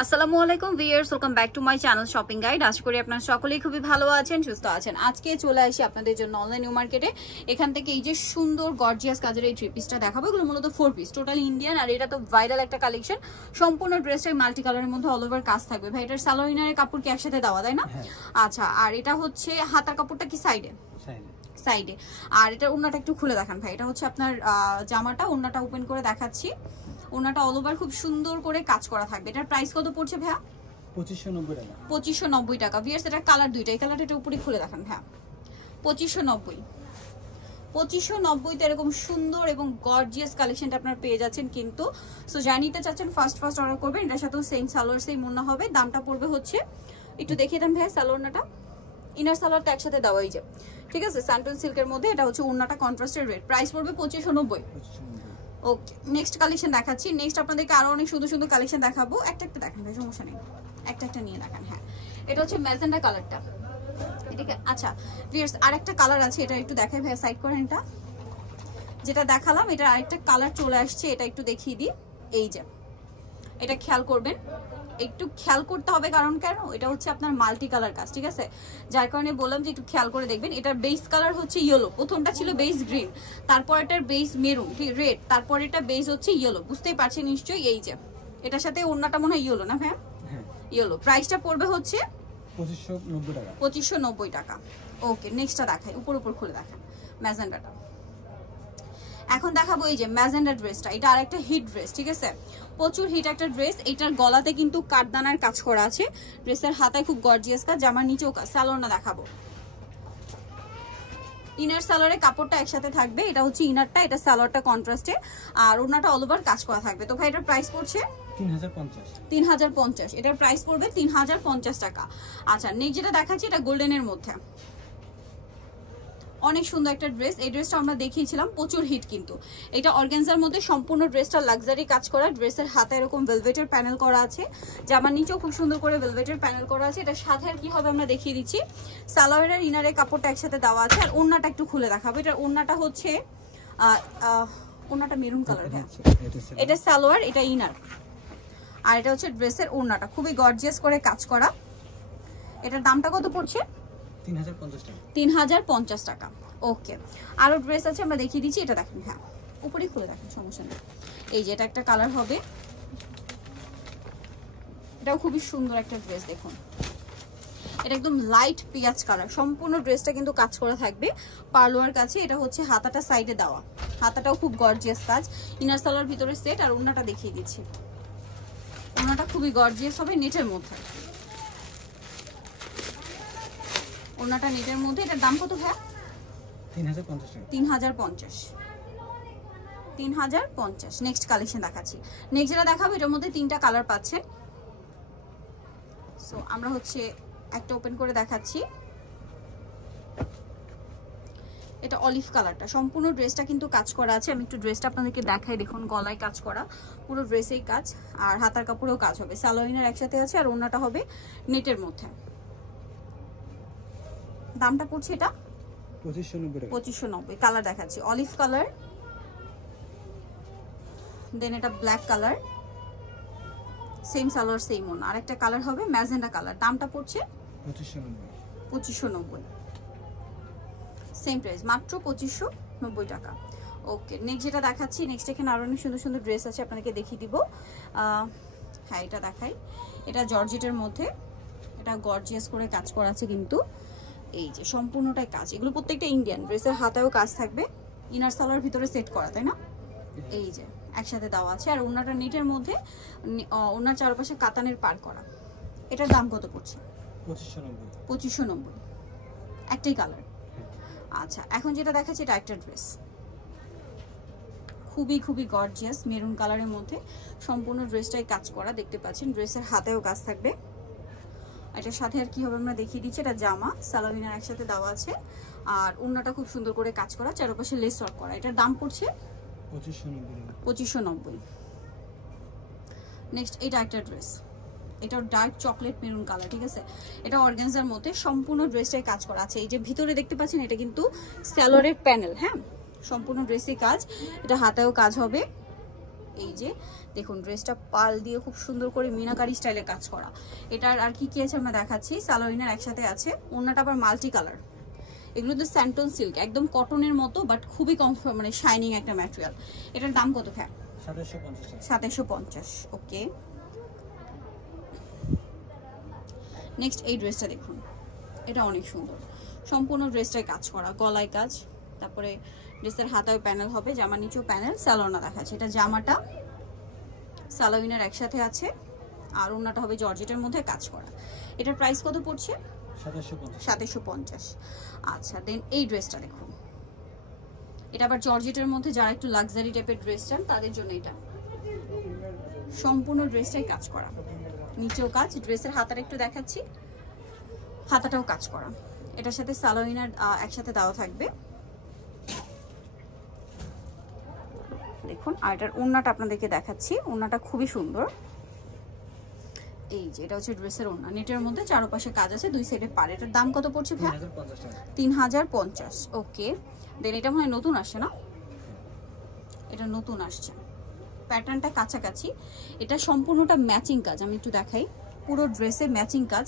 আসসালামু আলাইকুম viewers, welcome back to my channel shopping guide. আশা করি আপনারা সকলেই খুবই ভালো আছেন, সুস্থ আছেন। আজকে চলে আসি আপনাদের জন্য অনলাইন নিউ মার্কেটে। এখান থেকে এই যে সুন্দর গর্জিয়াস কাজের এই থ্রি পিসটা দেখাবো। এগুলো মূলত 4 পিস, টোটাল ইন্ডিয়ান, আর এটা তো ভাইরাল একটা কালেকশন। সম্পূর্ণ ড্রেসটাই মাল্টি কালারের মধ্যে অল ওভার কাজ থাকবে। ভাই এটার সালোয়ারের কাপড় কি একসাথে দেওয়া, তাই না? আচ্ছা, আর এটা হচ্ছে হাতার কাপড়টা কি সাইডে? সাইডে। আর এটার ওড়নাটা একটু খুলে দেখান ভাই। এটা হচ্ছে আপনার জামাটা, ওড়নাটা ওপেন করে দেখাচ্ছি। ওড়নাটা অল ওভার খুব সুন্দর করে কাজ করা থাকবে। এটার প্রাইস কত পড়ছে ভাইয়া? 2590 টাকা। 2590 টাকা। ভিউয়ার্স এটা কালার দুইটা, এই কালারটা এটা উপরে খুলে দেখান ভাইয়া। 2590 তে এরকম সুন্দর এবং গর্জিয়াস কালেকশনটা আপনারা পেয়ে যাচ্ছেন কিন্তু। সো যারা নিতে চাচ্ছেন ফার্স্ট অর্ডার করবেন। এটার সাথেও সেম সালোয়ার সেম ওড়না হবে। দামটা পড়বে হচ্ছে, একটু দেখিয়ে দেন ভাইয়া সালোয়ারটা। ইনার সালোয়ারটা একসাথে দেওয়াই যায়, ঠিক আছে? স্যান্টন সিল্কের মধ্যে। এটা হচ্ছে ওড়নাটা কন্ট্রাস্টের রেড। প্রাইস পড়বে 2590। ওকে, নেক্সট কালেকশন দেখাচ্ছি। নেক্সট আপনাদেরকে আরো অনেক সুন্দর সুন্দর কালেকশন দেখাবো। একটা একটা দেখান ভাই, সমস্যা নেই, একটা একটা নিয়ে দেখান। হ্যাঁ, এটা হচ্ছে ম্যাজেন্ডা কালারটা। এটাকে আচ্ছা ভিউয়ার্স আরেকটা কালার আছে, এটা একটু দেখাই ভাই, সাইড করেন। এটা যেটা দেখালাম এটার আরেকটা কালার চলে আসছে, এটা একটু দেখিয়ে দিই। এই যে এটা খেয়াল করবেন, একটু খেয়াল করতে হবে, কারণ কেন, এটা হচ্ছে আপনার মাল্টি কালার কাজ, ঠিক আছে? যার কারণে বললাম যে একটু খেয়াল করে দেখবেন। এটার বেস কালার হচ্ছে ইয়েলো, প্রথমটা ছিল বেস গ্রিন, তারপর এটার বেস মেরুন, ঠিক রেড, তারপর এটা বেস হচ্ছে ইয়েলো। বুঝতেই পারছেন নিশ্চয়ই। এই যে এটার সাথে ওড়নাটা মনে হয় ইয়েলো, না ভাই? ইয়েলো। প্রাইসটা পড়বে হচ্ছে 2590 টাকা। 2590 টাকা। ওকে, নেক্সটটা দেখাই, উপর উপর খুলে দেখান ম্যাজেন্ডাটা। এখন দেখাবো এই যে ম্যাজেন্ডা ড্রেসটা। এটা আরেকটা হিট ড্রেস, ঠিক আছে? প্রচুর হিট একটা ড্রেস। এটার গলাতে কিন্তু কাঠদানার কাজ করা আছে, ড্রেসের হাতায় খুব গর্জিয়াস কাজ, জামার নিচেও কাজ। সালোয়ারটা দেখাবো। ইনার সালোয়ারে কাপড়টা একসাথে থাকবে। এটা হচ্ছে ইনারটা, এটা সালোয়ারটা কন্ট্রাস্টে, আর ওড়নাটা অল ওভার কাজ করা থাকবে। তো ভাই এটার প্রাইস পড়ছে 3050। এটার প্রাইস পড়বে 3050 টাকা। আচ্ছা, নেক্সট যেটা দেখাচ্ছি এটা গোল্ডেনের মধ্যে, অনেক সুন্দর একটা ড্রেস। এই ড্রেসটা আমরা দেখিয়েছিলাম, প্রচুর হিট কিন্তু। এটা অর্গানজার মধ্যে সম্পূর্ণ ড্রেসটা লাক্সারি কাজ করা। ড্রেসের হাতে এরকম ভেলভেটের প্যানেল করা আছে, জামার নিচেও খুব সুন্দর করে ভেলভেটের প্যানেল করা আছে। এটা সাথে আর কি হবে আমরা দেখিয়ে দিচ্ছি। সালোয়ারের ইনারের কাপড়টা একসাথে দেওয়া আছে, আর ওড়নাটা একটু খুলে দেখাবো। এটার ওড়নাটা হচ্ছে ওড়নাটা মেরুন কালার। এটা সালোয়ার, এটা ইনার, আর এটা হচ্ছে ড্রেসের ওড়নাটা, খুবই গর্জিয়াস করে কাজ করা। এটার দামটা কত পড়ছে? 3050 টাকা। ওকে, আরো ড্রেস আছে আমরা দেখিয়ে দিচ্ছি। এটা দেখেন, হ্যাঁ উপরেই খুলে দেখেন, সমস্যা নেই। এই যে এটা একটা কালার হবে, এটাও খুবই সুন্দর একটা ড্রেস। দেখুন এটা একদম লাইট পেঁয়াজ কালার। সম্পূর্ণ ড্রেসটা কিন্তু কাজ করা থাকবে পার্লোয়ার কাছে। এটা হচ্ছে হাতাটা সাইডে দেওয়া, হাতাটাও খুব গর্জিয়াস কাজ। ইনার সালোয়ার ভিতরে সেট, আর ওড়নাটা দেখিয়ে দিচ্ছি। ওড়নাটা খুবই গর্জিয়াস হবে, নেটের মধ্যে। ওড়নাটা নেটের মধ্যে। এটার দাম কত ভাই? 3050। নেক্সট কালেকশন দেখাচ্ছি। নেক্সট যেটা দেখাবো এটার মধ্যে 3টা কালার পাচ্ছেন। সো আমরা হচ্ছে একটা ওপেন করে দেখাচ্ছি। এটা অলিভ কালারটা। সম্পূর্ণ ড্রেসটা কিন্তু কাজ করা আছে। আমি একটু ড্রেসটা আপনাদেরকে দেখাই। দেখুন গলায় কাজ করা, পুরো ড্রেসেই কাজ, আর হাতার কাপড়েও কাজ হবে। সালোয়ার একসাথে আছে, আর ওড়নাটা হবে নেটের মধ্যে। দামটা পড়ছে এটা 2590। কালার দেখাচ্ছি, অলিভ কালার, দেন এটা black colour, same salwar same ওড়না। আরেকটা কালার হবে ম্যাজেন্ডা কালার। দামটা পড়ছে 2590। সেম প্রাইস, মাত্র 2590 টাকা। ওকে, নেক্সট যেটা দেখাচ্ছি। নেক্সট এখানে আরো অনেক সুন্দর সুন্দর ড্রেস আছে, আপনাদেরকে দেখিয়ে দিব। হ্যাঁ এটা দেখাই। এটা জর্জেটের মধ্যে, এটা গর্জিয়াস করে কাজ করা আছে কিন্তু। এই যে সম্পূর্ণটাই কাজ, এগুলো প্রত্যেকটা ইন্ডিয়ান। ড্রেসের হাতায়ও কাজ থাকবে, ইনার সালোয়ার ভিতরে সেট করা, তাই না? এই যে একসাথে দেওয়া আছে, আর ওড়নাটা নেটের মধ্যে, ওড়নার চারপাশে কাতানের পার করা। এটার দাম কত পড়ছে? 2590। একটাই কালার। আচ্ছা, এখন যেটা দেখাচ্ছি এটা একটা ড্রেস, খুবই খুবই গর্জিয়াস মেরুন কালারের মধ্যে। সম্পূর্ণ ড্রেসটাই কাজ করা, দেখতে পাচ্ছেন। ড্রেসের হাতেও কাজ থাকবে। এটার সাথে আর কি হবে আমরা দেখিয়ে দিচ্ছি। এটা জামা, সালোয়ার একসাথে দেওয়া আছে, আর ওড়নাটা খুব সুন্দর করে কাজ করা, চারপাশে লেস ওয়ার্ক করা। এটার দাম পড়ছে 2590। নেক্সট এটা একটা ড্রেস, এটা ডার্ক চকলেট মেরুন কালার, ঠিক আছে? এটা অর্গানজার মধ্যে সম্পূর্ণ ড্রেসটাই কাজ করা আছে। এই যে ভিতরে দেখতে পাচ্ছেন এটা কিন্তু সালোয়ারের প্যানেল, হ্যাঁ সম্পূর্ণ ড্রেসে কাজ। এটা হাতেও কাজ হবে, এই যে দেখুন ড্রেসটা পাল দিয়ে খুব সুন্দর করে মিনাকারি স্টাইলে কাজ করা। এটার আর কি কি আছে আমরা দেখাচ্ছি। সালোয়ারিনার একসাথে আছে, ওড়নাটা আবার মাল্টি কালার। এগুলো তো স্যান্টন সিল্ক, একদম কটনের মতো বাট খুবই কমফোর্ট, মানে শাইনিং একটা ম্যাটেরিয়াল। এটার দাম কত ভাই? 2750। ওকে, নেক্সট এই ড্রেসটা দেখুন, এটা অনেক সুন্দর, সম্পূর্ণ ড্রেসটাই কাজ করা, গলায় কাজ, তারপরে ড্রেসের হাতায় প্যানেল হবে, জামার নিচেও প্যানেল, সালোয়ারটা দেখাচ্ছে। এটা জামাটা সালোয়ারিনার একসাথে আছে, আর ওড়নাটা হবে জর্জেটের মধ্যে কাজ করা। এটার প্রাইস কত পড়ছে? 2750। আচ্ছা, দেন এই ড্রেসটা দেখুন, এটা আবার জর্জেটের মধ্যে যারা একটু লাক্সারি টাইপের ড্রেস চান তাদের জন্য। এটা সম্পূর্ণ ড্রেসটাই কাজ করা, নিচেও কাজ, ড্রেসের হাতাটা একটু দেখাচ্ছি, হাতাটাও কাজ করা। এটার সাথে সালোয়ারিনার একসাথে দেওয়া থাকবে দেখুন। আর এটার ওড়নাটা আপনাদেরকে দেখাচ্ছি, ওড়নাটা খুবই সুন্দর। এই যে এটা হচ্ছে ড্রেসের ওড়না, নেটের মধ্যে চারপাশে কাজ আছে, দুই সাইডে পার। এটার দাম কত পড়ছে ভাই? 3050। ওকে, দেন এটা মনে হয় নতুন আসছে না? এটা নতুন আসছে, প্যাটার্নটা কাছাকাছি। এটা সম্পূর্ণটা ম্যাচিং কাজ, আমি একটু দেখাই। পুরো ড্রেসে ম্যাচিং কাজ,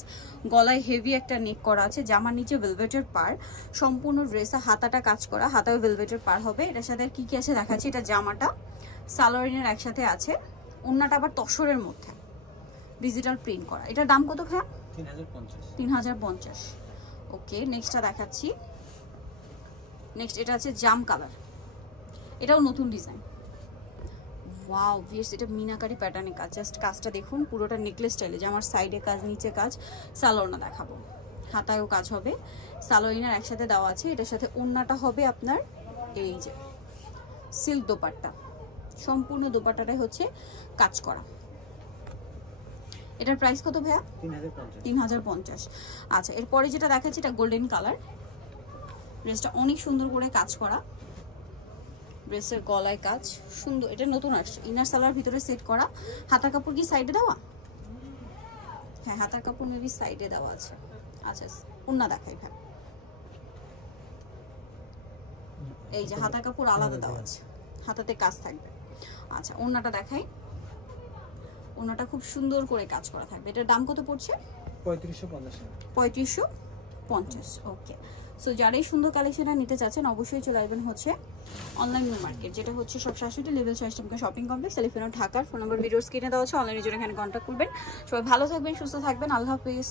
গলায় হেভি একটা নেক করা আছে, জামার নিচে ভেলভেটের পার, সম্পূর্ণ ড্রেসে হাতাটা কাজ করা, হাতায় ভেলভেটের পার হবে। এটার সাথে কি কি আছে দেখাচ্ছি। এটা জামাটা সালোয়ারিনের একসাথে আছে, ওড়নাটা আবার তসরের মধ্যে ডিজিটাল প্রিন্ট করা। এটার দাম কত ভাই? 3050। ওকে, নেক্সটটা দেখাচ্ছি। নেক্সট এটা আছে জাম কালার, এটাও নতুন ডিজাইন। ওয়াও ভিউয়ার্স, এটা মিনাকারি প্যাটার্নে কাজ, জাস্ট কাজটা দেখুন, পুরোটা নেকলেস স্টাইলে, যে আমার সাইডে কাজ, নিচে কাজ, সালোয়ারটা দেখাবো, হাতায়ও কাজ হবে, সালোয়ারিনার একসাথে দেওয়া আছে। এটার সাথে ওড়নাটা হবে আপনার এই যে সিল্ক দোপাট্টা, সম্পূর্ণ দোপাট্টাটাই হচ্ছে কাজ করা। এটার প্রাইস কত ভাইয়া? 3050। আচ্ছা, এরপরে যেটা দেখাচ্ছি এটা গোল্ডেন কালার, ড্রেসটা অনেক সুন্দর করে কাজ করা, ড্রেসের গলায় কাজ সুন্দর, এটা নতুন আসছে, ইনার সালোয়ার ভিতরে সেট করা। হাতার কাপড় কি সাইডে দেওয়া? হ্যাঁ, হাতার কাপড় মেবি সাইডে দেওয়া আছে। আচ্ছা, ওড়না দেখাই ভাই, এই যে হাতার কাপড় আলাদা দেওয়া আছে, হাতাতে কাজ থাকবে। আচ্ছা, ওড়নাটা দেখাই, ওড়নাটা খুব সুন্দর করে কাজ করা থাকবে। এটার দাম কত পড়ছে? 3550। ওকে, সো যারা এই সুন্দর কালেকশনটা নিতে চাচ্ছেন অবশ্যই চলে আসবেন হচ্ছে অনলাইন নিউ মার্কেট, যেটা হচ্ছে সব 67 লেভেল 6 শপিং কমপ্লেক্স, টেলিফোন ঢাকার। ফোন নাম্বার ভিডিওর স্ক্রিনে দেওয়া আছে, অনলাইনে জন্য এখানে কন্ট্যাক্ট করবেন। সবাই ভালো থাকবেন, সুস্থ থাকবেন, আল্লাহ হাফেজ।